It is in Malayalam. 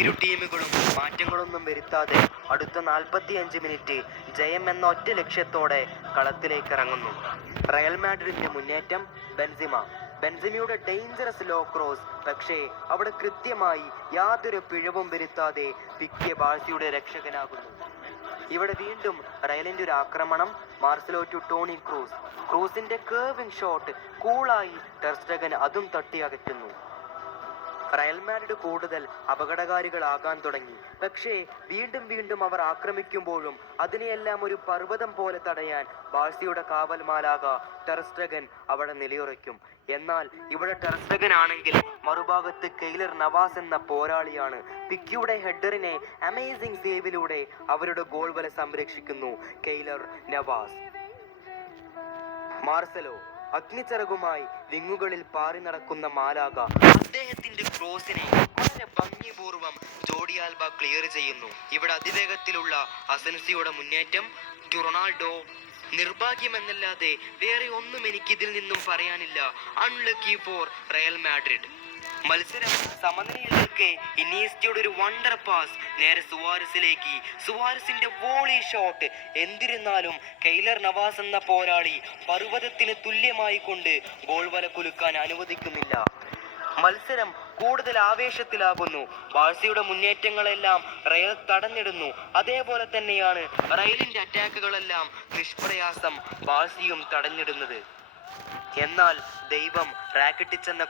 ഇരു ടീമുകളും മാറ്റങ്ങളൊന്നും വരുത്താതെ അടുത്ത 45 മിനിറ്റ് ജയം എന്ന ഒറ്റ ലക്ഷ്യത്തോടെ കളത്തിലേക്ക് ഇറങ്ങുന്നു. റയൽ മാഡ്രിഡിന്റെ മുന്നേറ്റം. ബെൻസിമയുടെ ഡേഞ്ചറസ് ലോ ക്രോസ്, പക്ഷേ അവിടെ കൃത്യമായി യാതൊരു പിഴവും വരുത്താതെ പിക്കെ ബാഴ്സയുടെ രക്ഷകനാകുന്നു. ഇവിടെ വീണ്ടും റയലിന്റെ ഒരു ആക്രമണം. മാർസലോ ടു ടോണി ക്രൂസിന്റെ കേർവിംഗ് ഷോട്ട് കൂളായി ടെർ സ്റ്റെഗൻ അതും തട്ടി അകറ്റുന്നു. റയൽ മാഡ്രിഡ് കൂടുതൽ അപകടകാരികളാകാൻ തുടങ്ങി. പക്ഷേ വീണ്ടും അവർ ആക്രമിക്കുമ്പോഴും അതിനെയെല്ലാം ഒരു പർവ്വതം പോലെ തടയാൻ ബാഴ്സയുടെ കാവൽ മാലാക ടെർ സ്റ്റെഗൻ അവിടെ നിലയുറയ്ക്കും. എന്നാൽ ഇവിടെ ടെർ സ്റ്റെഗൻ ആണെങ്കിൽ മറുഭാഗത്ത് കെയ്ലർ നവാസ് എന്ന പോരാളിയാണ്. പിക്കിയുടെ ഹെഡറിനെ അമേസിംഗ് സേവിലൂടെ അവരുടെ ഗോൾ വല സംരക്ഷിക്കുന്നു കെയ്ലർ നവാസ്. മാർസലോ അഗ്നിച്ചിറകുമായി വിങ്ങുകളിൽ പാറി നടക്കുന്ന മാലാക അദ്ദേഹത്തിന്റെ ക്രോസിനെ വളരെ ഭംഗിപൂർവ്വം ജോർഡി ആൽബ ക്ലിയർ ചെയ്യുന്നു. ഇവിടെ അതിവേഗത്തിലുള്ള അസൻസിയുടെ മുന്നേറ്റം. റൊണാൾഡോ നിർഭാഗ്യമെന്നല്ലാതെ വേറെ ഒന്നും എനിക്കിതിൽ നിന്നും പറയാനില്ല. Unlucky for Real Madrid. മത്സരം സമനിലയിൽ നിൽക്കെ ഇനിയസ്റ്റയുടെ ഒരു വണ്ടർ പാസ് നേരെ സുവാരസിലേക്ക്. സുവാരസിന്റെ വോളി ഷോട്ട്. എന്നിരുന്നാലും കെയ്ലർ നവാസ് എന്ന പോരാളി പർവ്വതത്തിന് തുല്യമായി കൊണ്ട് ഗോൾ വല കുലുക്കാൻ അനുവദിക്കുന്നില്ല. മത്സരം കൂടുതൽ ആവേശത്തിലാകുന്നു. ബാഴ്സയുടെ മുന്നേറ്റങ്ങളെല്ലാം റയൽ തടഞ്ഞിടുന്നു. അതേപോലെ തന്നെയാണ് റയലിന്റെ അറ്റാക്കുകളെല്ലാം നിഷ്പ്രയാസം ബാഴ്സയും തടഞ്ഞിടുന്നത്. എന്നാൽ ദൈവം റാക്കിട്ടിച്ചെന്ന